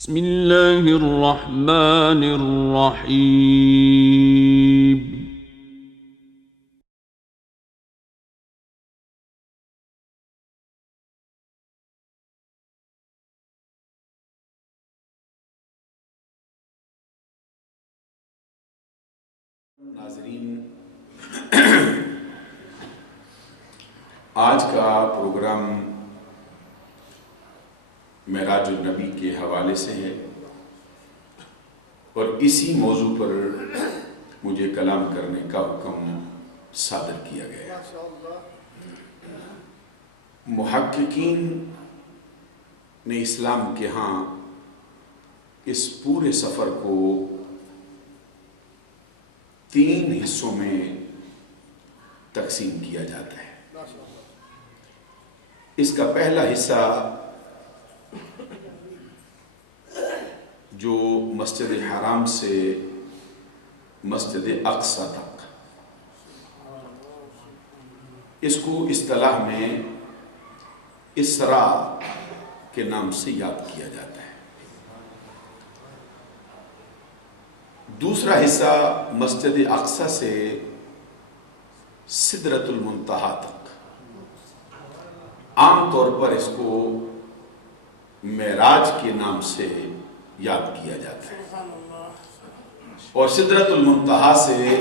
بسم اللہ الرحمن الرحیم۔ ناظرین، آج کا پروگرام معراج النبی کے حوالے سے ہے اور اسی موضوع پر مجھے کلام کرنے کا حکم صادر کیا گیا۔ محققین نے اسلام کے ہاں اس پورے سفر کو 3 حصوں میں تقسیم کیا جاتا ہے۔ اس کا پہلا حصہ جو مسجد حرام سے مسجد اقصی تک، اس کو اصطلاح میں اسراء کے نام سے یاد کیا جاتا ہے۔ دوسرا حصہ مسجد اقصی سے سدرۃ المنتہا تک، عام طور پر اس کو معراج کے نام سے یاد کیا جاتا ہے، اور سدرۃ المنتہا سے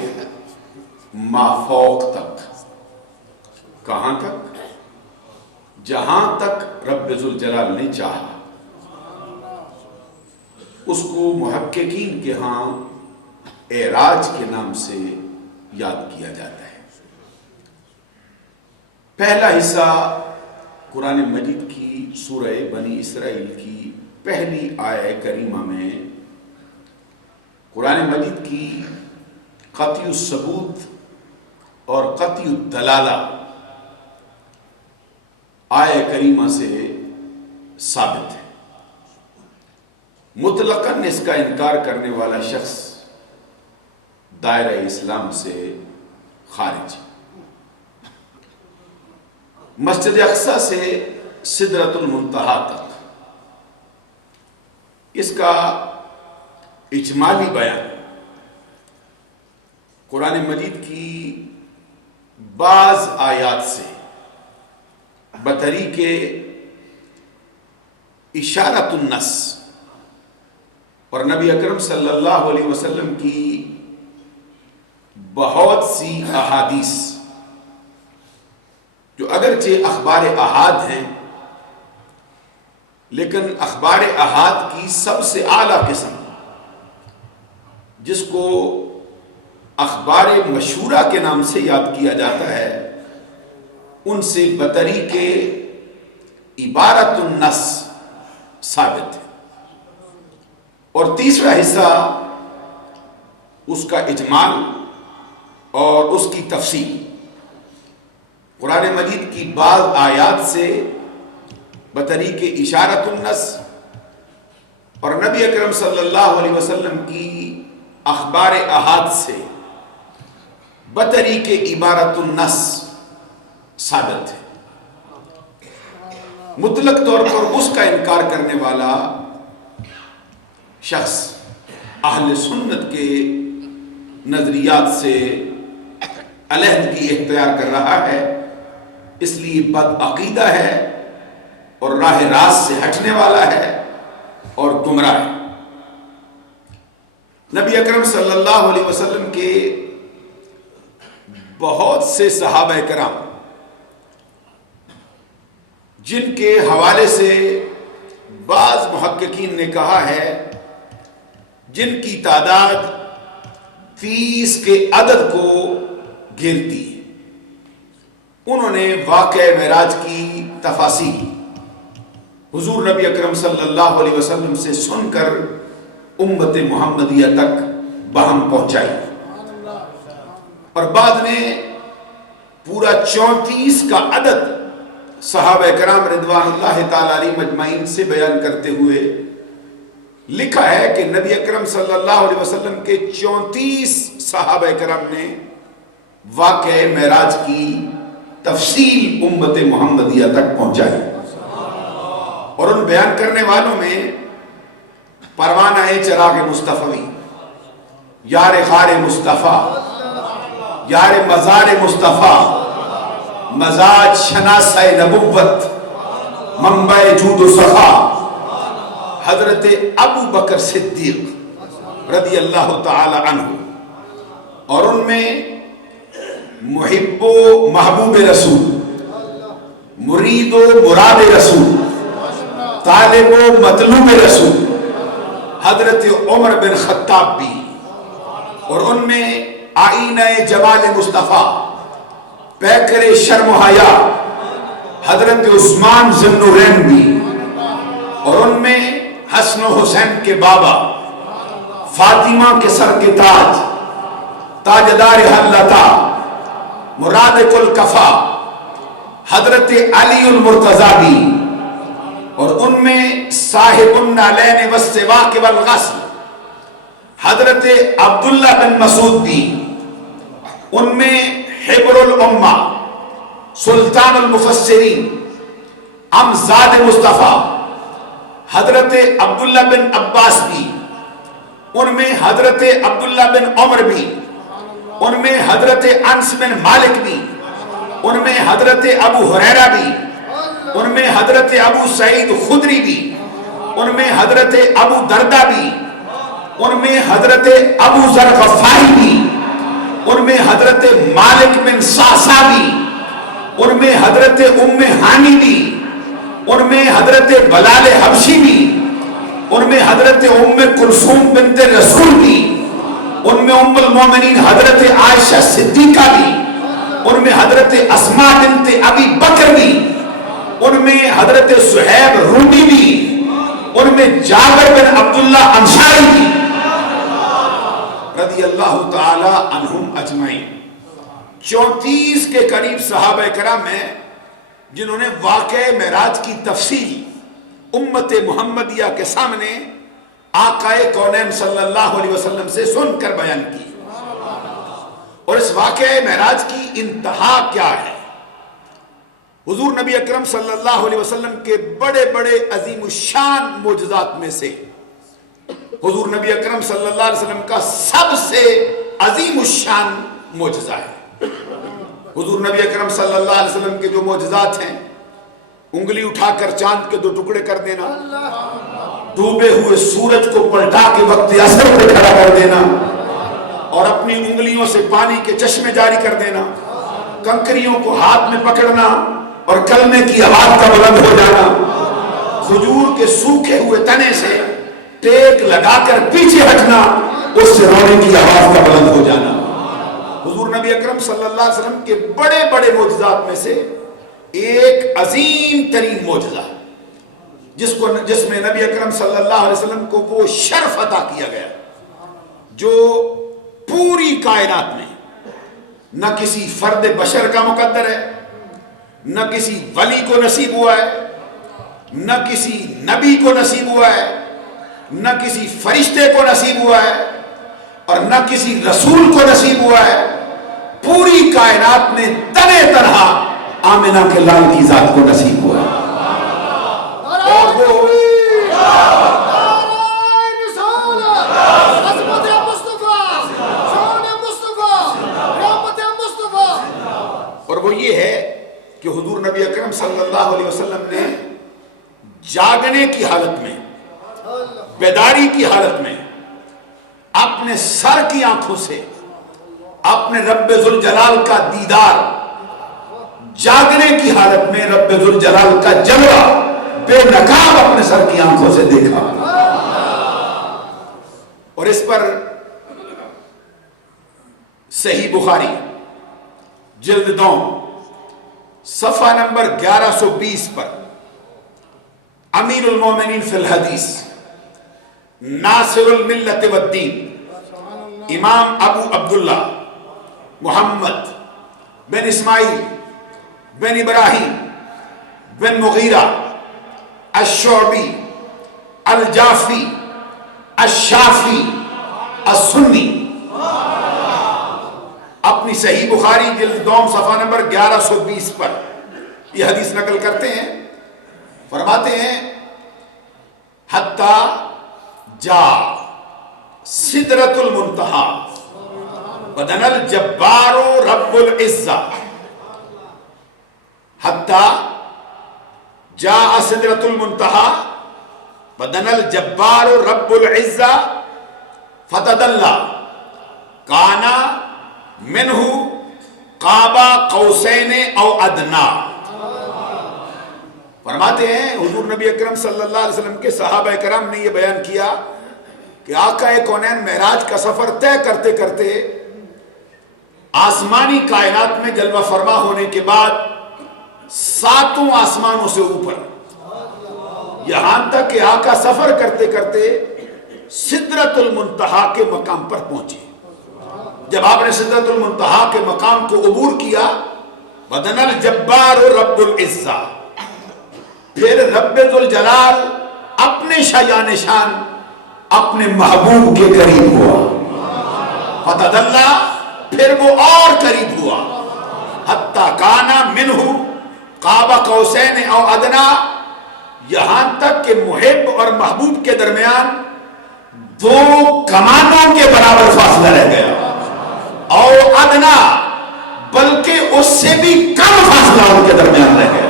ما فوق تک، کہاں تک؟ جہاں تک رب ذوالجلال نے چاہا، اس کو محققین کے ہاں اعراج کے نام سے یاد کیا جاتا ہے۔ پہلا حصہ قرآن مجید کی سورہ بنی اسرائیل کی پہلی آیہ کریمہ میں قرآن مجید کی قطعی الثبوت اور قطعی الدلالہ آیہ کریمہ سے ثابت ہے۔ مطلقاً اس کا انکار کرنے والا شخص دائرہ اسلام سے خارج۔ مسجد اقصی سے سدرۃ المنتہا تک، اس کا اجمالی بیان قرآن مجید کی بعض آیات سے بطریق اشارۃ النص اور نبی اکرم صلی اللہ علیہ وسلم کی بہت سی احادیث جو اگرچہ اخبار احاد ہیں، لیکن اخبار احاد کی سب سے اعلیٰ قسم، جس کو اخبار مشہورہ کے نام سے یاد کیا جاتا ہے، ان سے بطریق عبارت النص ثابت ہے۔ اور تیسرا حصہ اس کا اجمال اور اس کی تفصیل قرآن مجید کی بعض آیات سے بطریق اشارت النص اور نبی اکرم صلی اللہ علیہ وسلم کی اخبار احاد سے بطریق عبارت النص ثابت ہے۔ مطلق طور پر اس کا انکار کرنے والا شخص اہل سنت کے نظریات سے علیحدگی اختیار کر رہا ہے، اس لیے بد عقیدہ ہے اور راہ راست سے ہٹنے والا ہے اور گمراہ ہے۔ نبی اکرم صلی اللہ علیہ وسلم کے بہت سے صحابہ کرام، جن کے حوالے سے بعض محققین نے کہا ہے جن کی تعداد 30 کے عدد کو گھیرتی ہے، انہوں نے واقعہ معراج کی تفاصیل حضور نبی اکرم صلی اللہ علیہ وسلم سے سن کر امت محمدیہ تک بہم پہنچائی، اور بعد میں پورا 34 کا عدد صحابہ کرام رضوان اللہ تعالی علیہ مجمعین سے بیان کرتے ہوئے لکھا ہے کہ نبی اکرم صلی اللہ علیہ وسلم کے 34 صحابہ کرام نے واقعہ معراج کی تفصیل امت محمدیہ تک پہنچائی، اور ان بیان کرنے والوں میں پروانہ چراغ مصطفی، یار غار مصطفیٰ، یار مزار مصطفیٰ، مزاج شناسہ نبوت، منبع جود و سخا، حضرت ابو بکر صدیق رضی اللہ تعالی عنہ، اور ان میں محب و محبوب رسول، مرید و مراد رسول، طالب و مطلوب رسول حضرت عمر بن خطاب بھی، اور ان میں آئینہ جمال مصطفیٰ، پیکر شرم و حیا حضرت عثمان ذی النورین بھی، اور ان میں حسن و حسین کے بابا، فاطمہ کے سر کے تاج، تاجدار حلتا، مراد کل کفا حضرت علی المرتضی بھی، اور ان میں صاحب النعلین والسواک والغسل حضرت عبداللہ بن مسعود بھی، ان میں حبر الامہ سلطان المفسرین امزاد مصطفیٰ حضرت عبداللہ بن عباس بھی، ان میں حضرت عبداللہ بن عمر بھی، ان میں حضرت انس بن مالک بھی، ان میں حضرت ابو ہریرہ بھی، ان میں حضرت ابو سعید خدری بھی، ان میں حضرت ابو دردہ بھی، ان میں حضرت ابو ذر غفاری بھی، ان میں حضرت مالک بن سعصع بھی، ان میں حضرت ام ہانی بھی، ان میں حضرت بلال حبشی بھی، ان میں حضرت ام کلثوم بنت رسول بھی، ان میں ام المومنین حضرت عائشہ صدیقہ بھی، ان میں حضرت اسماء بنت ابی بکر بھی، ان میں حضرت صہیب رومی بھی، ان میں جابر بن عبداللہ انصاری بھی رضی اللہ تعالی عنہم اجمعین۔ 34 کے قریب صحابہ کرام ہیں جنہوں نے واقعہ معراج کی تفصیل امت محمدیہ کے سامنے آقا کونین صلی اللہ علیہ وسلم سے سن کر بیان کی، اور اس واقعہ معراج کی انتہا کیا ہے؟ حضور نبی اکرم صلی اللہ علیہ وسلم کے بڑے بڑے عظیم الشان معجزات میں سے حضور نبی اکرم صلی اللہ علیہ وسلم کا سب سے عظیم الشان معجزہ ہے۔ حضور نبی اکرم صلی اللہ علیہ وسلم کے جو معجزات ہیں، انگلی اٹھا کر چاند کے 2 ٹکڑے کر دینا، ڈوبے ہوئے سورج کو پلٹا کے وقت اثر پہ کھڑا کر دینا، اور اپنی انگلیوں سے پانی کے چشمے جاری کر دینا، کنکریوں کو ہاتھ میں پکڑنا اور کلمے کی آواز کا بلند ہو جانا، کھجور کے سوکھے ہوئے تنے سے ٹیک لگا کر پیچھے ہٹنا، اس سے رونے کی آواز کا بلند ہو جانا۔ حضور نبی اکرم صلی اللہ علیہ وسلم کے بڑے بڑے معجزات میں سے ایک عظیم ترین معجزہ جس میں نبی اکرم صلی اللہ علیہ وسلم کو وہ شرف عطا کیا گیا جو پوری کائنات میں نہ کسی فرد بشر کا مقدر ہے، نہ کسی ولی کو نصیب ہوا ہے، نہ کسی نبی کو نصیب ہوا ہے، نہ کسی فرشتے کو نصیب ہوا ہے، اور نہ کسی رسول کو نصیب ہوا ہے۔ پوری کائنات میں تنہ تنہا آمنہ کے لال کی ذات کو نصیب ہوا ہے، اور وہ اور وہ یہ ہے کہ حضور نبی اکرم صلی اللہ علیہ وسلم نے جاگنے کی حالت میں، بیداری کی حالت میں، اپنے سر کی آنکھوں سے اپنے رب ذوالجلال کا دیدار، جاگنے کی حالت میں رب ذوالجلال کا جلوہ بے نقاب اپنے سر کی آنکھوں سے دیکھا، اور اس پر صحیح بخاری جلد 2 صفحہ نمبر 1120 پر امیر المومنین فی الحدیث، ناصر الملت والدین، امام ابو عبداللہ محمد بن اسماعیل بن ابراہیم بن مغیرہ الشعبی الجعفری الشافعی السنی، اپنی صحیح بخاری جلد 2 صفحہ نمبر 1120 پر یہ حدیث نقل کرتے ہیں، فرماتے ہیں حتیٰ جا سدرۃ المنتہا ودنا الجبار رب العزہ حتی جاء سدرۃ المنتہا ودنا الجبار رب العزہ فتدلی کانا منہ قاب قوسین او ادنا. فرماتے ہیں حضور نبی اکرم صلی اللہ علیہ وسلم کے صحابہ کرام نے یہ بیان کیا کہ آقا کونین معراج کا سفر طے کرتے کرتے آسمانی کائنات میں جلوہ فرما ہونے کے بعد 7 آسمانوں سے اوپر یہاں تک کہ آقا سفر کرتے کرتے سدرۃ المنتہا کے مقام پر پہنچے. جب آپ نے سدرۃ المنتہا کے مقام کو عبور کیا ودنا الجبار رب العزہ، پھر رب ذوالجلال اپنے شایان شان اپنے محبوب کے قریب ہوا. فتدلی، پھر وہ اور قریب ہوا. حتی کانا منہ قاب قوسین او ادنا، یہاں تک کہ محب اور محبوب کے درمیان 2 کمانوں کے برابر فاصلہ رہ گیا. او ادنا، بلکہ اس سے بھی کم فاصلہ ان کے درمیان رہ گیا.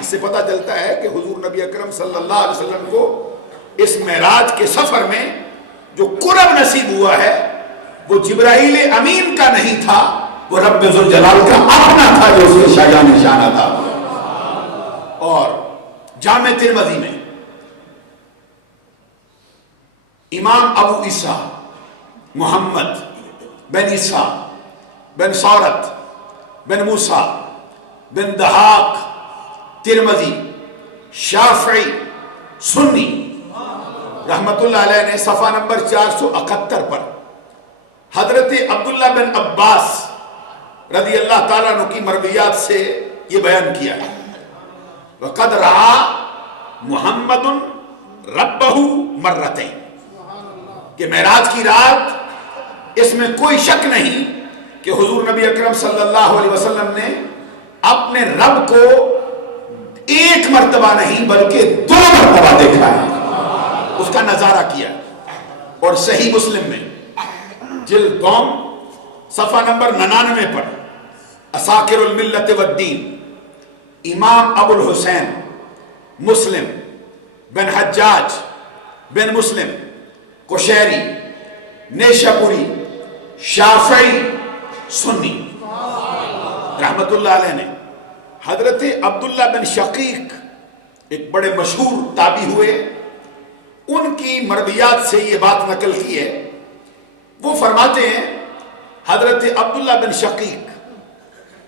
اس سے پتہ چلتا ہے کہ حضور نبی اکرم صلی اللہ علیہ وسلم کو اس معراج کے سفر میں جو قرب نصیب ہوا ہے وہ جبرائیل امین کا نہیں تھا، وہ رب ذوالجلال کا اپنا تھا جو اس کے شایان شان تھا. اور جامع ترمذی میں امام ابو عیسیٰ محمد بن عیسیٰ بن سورت بن موسیٰ بن دہاق ترمذی شافعی سنی رحمت اللہ علیہ نے صفحہ نمبر 471 پر حضرت عبداللہ بن عباس رضی اللہ تعالیٰ عنہ کی مرویات سے یہ بیان کیا ہے. وَقَدْ رَعَا مُحَمَّدٌ رَبَّهُ مَرَّتَيْن، کہ معراج کی رات اس میں کوئی شک نہیں کہ حضور نبی اکرم صلی اللہ علیہ وسلم نے اپنے رب کو 1 مرتبہ نہیں بلکہ 2 مرتبہ دیکھا ہے، اس کا نظارہ کیا. اور صحیح مسلم میں جلد 2 صفحہ نمبر 99 پر اساکر الملت والدین امام ابو الحسین مسلم بن حجاج بن مسلم قشیری نیشاپوری شافعی سنی رحمت اللہ علیہ نے حضرت عبداللہ بن شقیق ایک بڑے مشہور تابعی ہوئے، ان کی مرویات سے یہ بات نقل کی ہے. وہ فرماتے ہیں حضرت عبداللہ بن شقیق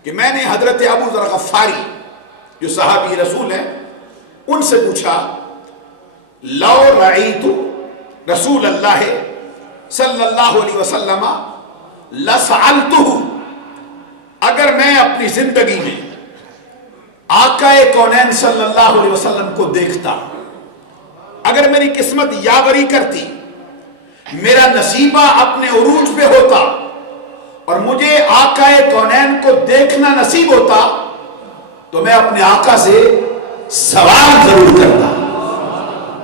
کہ میں نے حضرت ابو ذر غفاری جو صحابی رسول ہیں ان سے پوچھا لو رأیت رسول اللہ صلی اللہ علیہ وسلم لسألتہ، اگر میں اپنی زندگی میں آقا کونین صلی اللہ علیہ وسلم کو دیکھتا، اگر میری قسمت یاوری کرتی، میرا نصیبہ اپنے عروج پہ ہوتا اور مجھے آقا کونین کو دیکھنا نصیب ہوتا تو میں اپنے آقا سے سوال ضرور کرتا،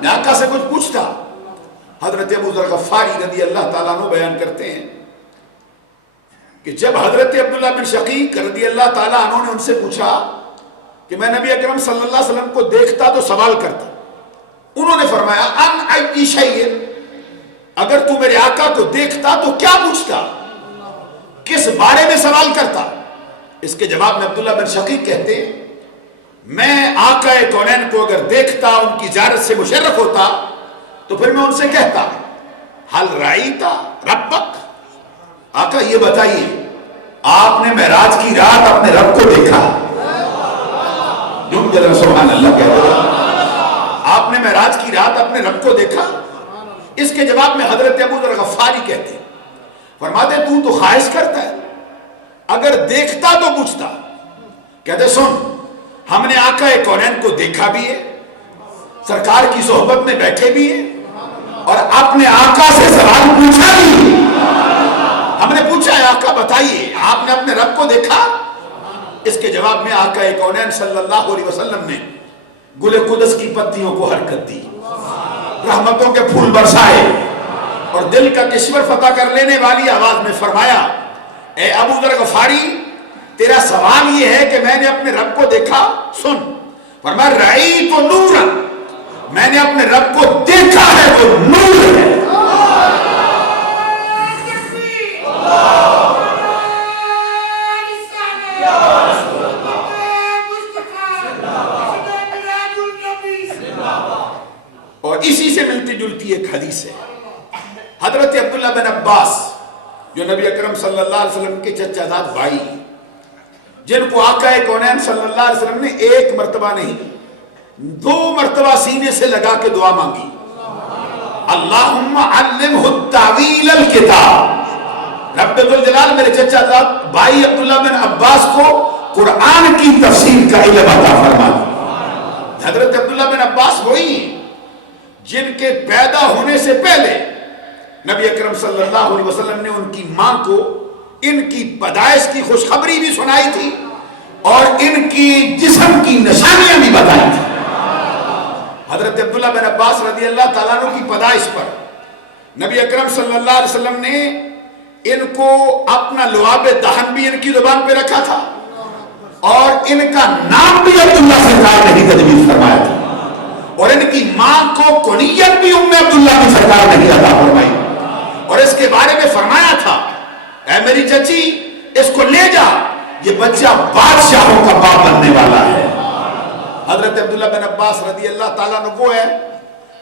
میں آقا سے کچھ پوچھتا. حضرت ابو ذر غفاری رضی اللہ تعالیٰ عنہ بیان کرتے ہیں کہ جب حضرت عبداللہ بن شقیق رضی اللہ تعالیٰ عنہ نے ان سے پوچھا کہ میں نبی اکرم صلی اللہ علیہ وسلم کو دیکھتا تو سوال کرتا، انہوں نے فرمایا ان ای شیء، اگر تو میرے آقا کو دیکھتا تو کیا پوچھتا، کس بارے میں سوال کرتا؟ اس کے جواب میں عبداللہ بن شقیق کہتے میں آقا کونین کو اگر دیکھتا، ان کی زیارت سے مشرف ہوتا تو پھر میں ان سے کہتا حل رأیتا ربک، آقا یہ بتائیے آپ نے معراج کی رات اپنے رب کو دیکھا؟ سبحان اللہ کہتے ہیں آپ نے معراج کی رات اپنے رب کو دیکھا؟ اس کے جواب میں حضرت ابو ذر غفاری کہتے فرماتے تو خواہش کرتا ہے، اگر دیکھتا تو پوچھتا. کہتے سن ہم نے آقا کونین کو دیکھا بھی ہے، سرکار کی صحبت میں بیٹھے بھی ہیں اور اپنے آقا سے سوال پوچھا بھی. ہم نے پوچھا ہے آقا بتائیے آپ نے اپنے رب کو دیکھا؟ اس کے جواب میں آقا کونین صلی اللہ علیہ وسلم نے گل قدس کی پتیوں کو حرکت دی، رحمتوں کے پھول برسائے اور دل کا کشور فتح کر لینے والی آواز میں فرمایا اے ابو ذر غفاری تیرا سوال یہ ہے کہ میں نے اپنے رب کو دیکھا؟ سن، فرمایا رأیت نورا، میں نے اپنے رب کو دیکھا ہے، وہ نور ہے۔ اور اسی سے ملتی جلتی ایک حدیث ہے، حضرت عبداللہ بن عباس جو نبی اکرم صلی اللہ علیہ وسلم کے چچا زاد بھائی، جن کو آقا کونین صلی اللہ علیہ وسلم نے ایک مرتبہ نہیں 2 مرتبہ سینے سے لگا کے دعا مانگی، اللہم علمہ التعویل الکتاب، رب ذوالجلال میرے چچا زاد بھائی عبداللہ بن عباس کو قرآن کی تفسیر کا علم عطا فرما۔ حضرت عبداللہ بن عباس وہی ہیں جن کے پیدا ہونے سے پہلے نبی اکرم صلی اللہ علیہ وسلم نے ان کی ماں کو ان کی پیدائش کی خوشخبری بھی سنائی تھی اور ان کی جسم کی نشانیاں بھی بتائی تھی۔ حضرت عبداللہ بن عباس رضی اللہ تعالیٰ عنہ کی پیدائش پر نبی اکرم صلی اللہ علیہ وسلم نے ان کو اپنا لعاب دہن بھی ان کی زبان پہ رکھا تھا اور ان کا نام بھی عبداللہ سرکار نے ہی تجویز فرمایا تھا، اور ان کی ماں کو کنیت بھی ام عبداللہ کی سرکار نے ہی عطا فرمائی، اور اس کے بارے میں فرمایا تھا اے میری چچی اس کو لے جا، یہ بچہ بادشاہوں کا باپ بننے والا ہے۔ حضرت عبداللہ بن عباس رضی اللہ تعالیٰ عنہ وہ ہے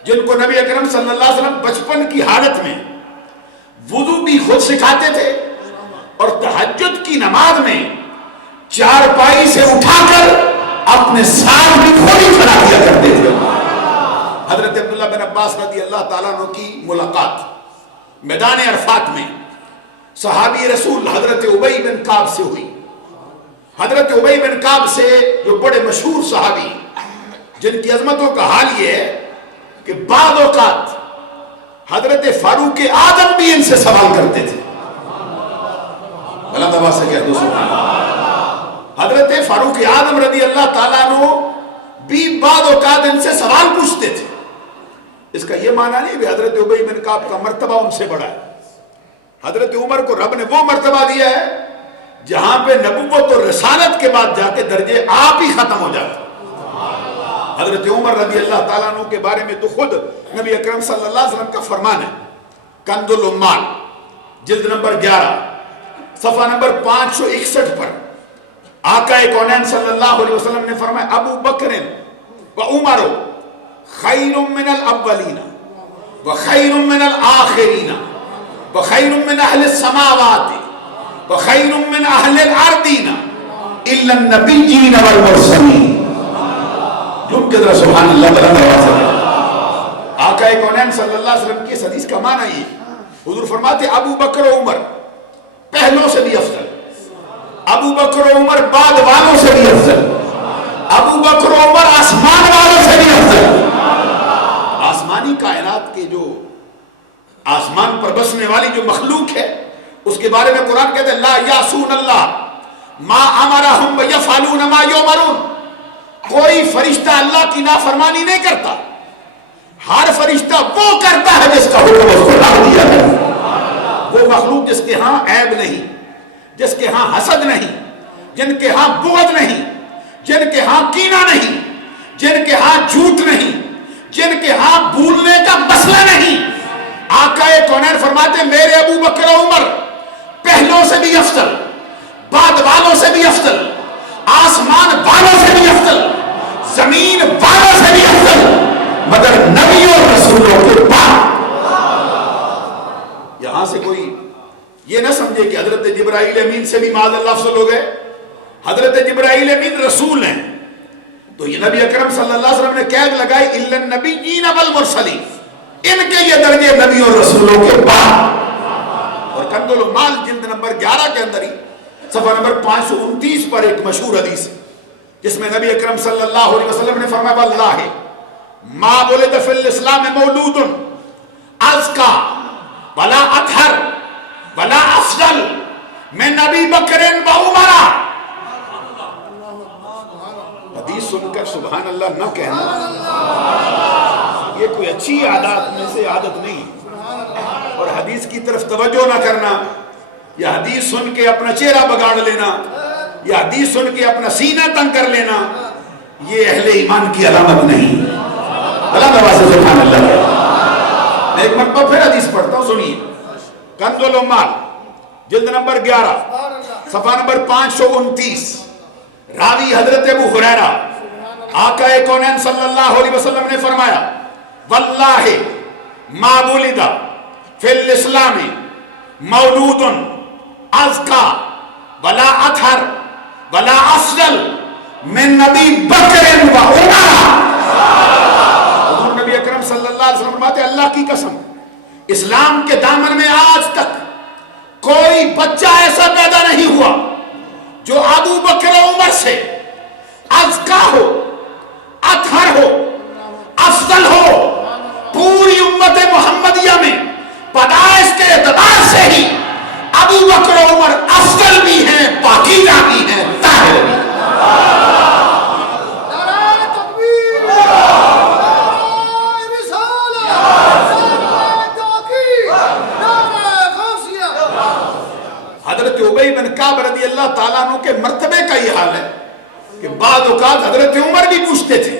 جن کو نبی اکرم صلی اللہ علیہ وسلم بچپن کی حالت میں وضو بھی خود سکھاتے تھے اور تہجد کی نماز میں چارپائی سے اٹھا کر اپنے ساتھ بھی کھولی کھڑا کیا کرتے تھے۔ حضرت عبداللہ بن عباس رضی اللہ تعالیٰ عنہ کی ملاقات میدان عرفات میں صحابی رسول حضرت ابی بن کعب سے ہوئی۔ حضرت ابی بن کعب سے جو بڑے مشہور صحابی جن کی عظمتوں کا حال یہ ہے کہ بعض اوقات حضرت فاروق اعظم بھی ان سے سوال کرتے تھے۔ اللہ تبارک سے کہہ دو سبحان اللہ۔ حضرت فاروق اعظم رضی اللہ تعالیٰ عنہ بھی بعض اوقات ان سے سوال پوچھتے تھے۔ اس کا یہ معنی نہیں کہ حضرت ابی بن کعب کا مرتبہ ان سے بڑا ہے۔ حضرت عمر کو رب نے وہ مرتبہ دیا ہے جہاں پہ نبوت اور رسالت کے بعد جا کے درجے آپ ہی ختم ہو جاتے۔ حضرت عمر رضی اللہ تعالیٰ عنہ کے بارے میں تو خود نبی اکرم صلی اللہ علیہ وسلم کا فرمان ہے، کنز العمال جلد نمبر 11 صفحہ نمبر 561 پر آقا کونین صلی اللہ علیہ وسلم نے فرمایا ابو بکر و عمر خیر من الاولین و خیر من الآخرین و خیر من اہل السماوات و خیر من اہل الارضین الا النبیین والمرسلین۔ جھوم کے ذرا سبحان اللہ تعالیٰ۔ آقا کونین صلی اللہ علیہ وسلم کی اس حدیث کا معنی یہ حضور فرماتے ابو بکر و عمر پہلوں سے بھی افضل، ابو بکر و عمر بعد والوں سے بھی افضل، ابو بکر و عمر آسمان والوں سے بھی افضل۔ آسمانی کائنات کے جو آسمان پر بسنے والی جو مخلوق ہے اس کے بارے میں قرآن کہتے ہیں لا یعصون اللہ ما امرہم ویفعلون ما یؤمرون۔ کوئی فرشتہ اللہ کی نافرمانی نہیں کرتا، ہر فرشتہ وہ کرتا ہے جس کا حکم اس کو لا دیا ہے۔ وہ مخلوق جس کے ہاں عیب نہیں، جس کے ہاں حسد نہیں، جن کے ہاں بغض نہیں، جن کے ہاں کینہ نہیں، جن کے ہاں جھوٹ نہیں، جن کے ہاں بھولنے کا مسئلہ نہیں، آقا کونین فرماتے میرے ابو بکر و عمر پہلوں سے بھی افضل، بعد والوں سے بھی افضل، آسمان والوں سے بھی افضل، زمین والوں سے بھی افضل، مگر نبیوں اور رسولوں کے بعد۔ یہاں سے کوئی یہ نہ سمجھے کہ حضرت جبرائیل امین سے بھی معاذ اللہ افضل ہو گئے۔ حضرت جبرائیل امین رسول ہیں تو یہ نبی اکرم صلی اللہ علیہ وسلم نے قید لگائی الا النبیین والمرسلین، ان کے یہ درجے نبیوں اور رسولوں کے بعد۔ اور کنز العمال جلد نمبر 11 کے اندر ہی صفحہ نمبر 529 پر ایک مشہور حدیث ہے جس میں نبی اکرم صلی اللہ علیہ وسلم نے فرمایا واللہ ما ولد فی الاسلام مولود ازکا ولا اطہر ولا افضل من نبی بکر و عمر۔ حدیث سن کر سبحان اللہ نہ کہنا، یہ کوئی اچھی عادات میں سے عادت نہیں. اور حدیث کی طرف توجہ نہ کرنا، یا حدیث سن کے اپنا چہرہ بگاڑ لینا، یا حدیث سن کے اپنا سینہ تنگ کر لینا، یہ اہل ایمان کی علامت نہیں. اللہ نواز سبحان اللہ. میں ایک مرتبہ پھر حدیث پڑھتا ہوں، سنیے. کنز العمال جلد نمبر 11 صفحہ نمبر 529. راوی حضرت ابو ہریرہ، آقا کونین صلی اللہ علیہ وسلم نے فرمایا واللہ ما ولد فی الاسلام مولود ازکا ولا اطہر ولا افضل من نبی بکر و عمر. حضور نبی اکرم صلی اللہ علیہ وسلم فرماتے اللہ کی قسم، اسلام کے دامن میں آج تک کوئی بچہ ایسا پیدا نہیں ہوا جو ابو بکر و عمر سے ازکا ہو، اطہر ہو، افضل ہو. پوری امت محمدیہ میں پیدائش کے اعتبار سے ہی ابو بکر و عمر افضل بھی ہیں، پاکیزہ بھی ہیں، طاہر بھی ہیں. حضرت ابی بن کعب رضی اللہ تعالیٰ عنہ کے مرتبے کا یہ حال ہے کہ بعض اوقات حضرت عمر بھی پوچھتے تھے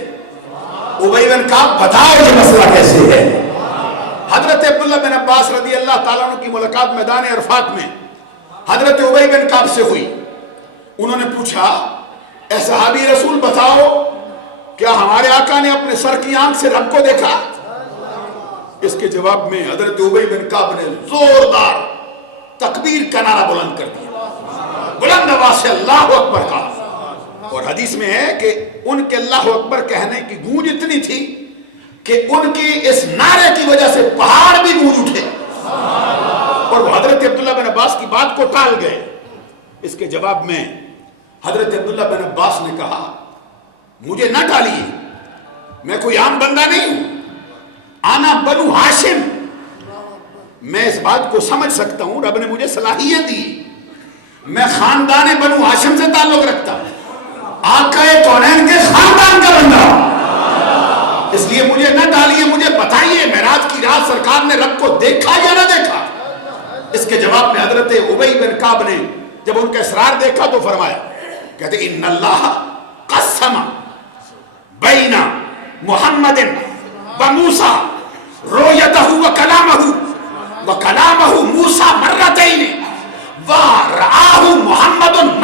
ابی بن کعب بتاؤ یہ مسئلہ کیسے ہے. حضرت عبداللہ بن عباس رضی اللہ تعالیٰ عنہ کی ملاقات میدان عرفات میں حضرت ابی بن کعب سے ہوئی. انہوں نے پوچھا اے صحابی رسول بتاؤ کیا ہمارے آقا نے اپنے سر کی آنکھ سے رب کو دیکھا؟ اس کے جواب میں حضرت ابی بن کعب نے زوردار تکبیر کا نعرہ بلند کر دیا، بلند آواز سے اللہ اکبر کہا. اور حدیث میں ہے کہ ان کے اللہ اکبر کہنے کی گونج اتنی تھی کہ ان کی اس نعرے کی وجہ سے پہاڑ بھی گونج اٹھے اور وہ حضرت عبداللہ بن عباس کی بات کو ٹال گئے. اس کے جواب میں حضرت عبداللہ بن عباس نے کہا مجھے نہ ٹالیے، میں کوئی عام بندہ نہیں ہوں، آنا بنو ہاشم. میں اس بات کو سمجھ سکتا ہوں، رب نے مجھے صلاحیت دی، میں خاندان بنو ہاشم سے تعلق رکھتا ہوں، آقا کونین کے خاندان کا بندہ. اس لیے مجھے نہ ڈالیے، مجھے بتائیے معراج کی رات سرکار نے رب کو دیکھا یا نہ دیکھا؟ اس کے جواب میں حضرت ابی بن کعب نے جب ان کا اصرار دیکھا تو فرمایا، کہتے ان اللہ قسم بین محمد و موسیٰ رؤیتہ و کلامہ وَكَلَامَهُ مُوسَى مَرَّتَيْنِ وَرَآهُ مُحَمَّدٌ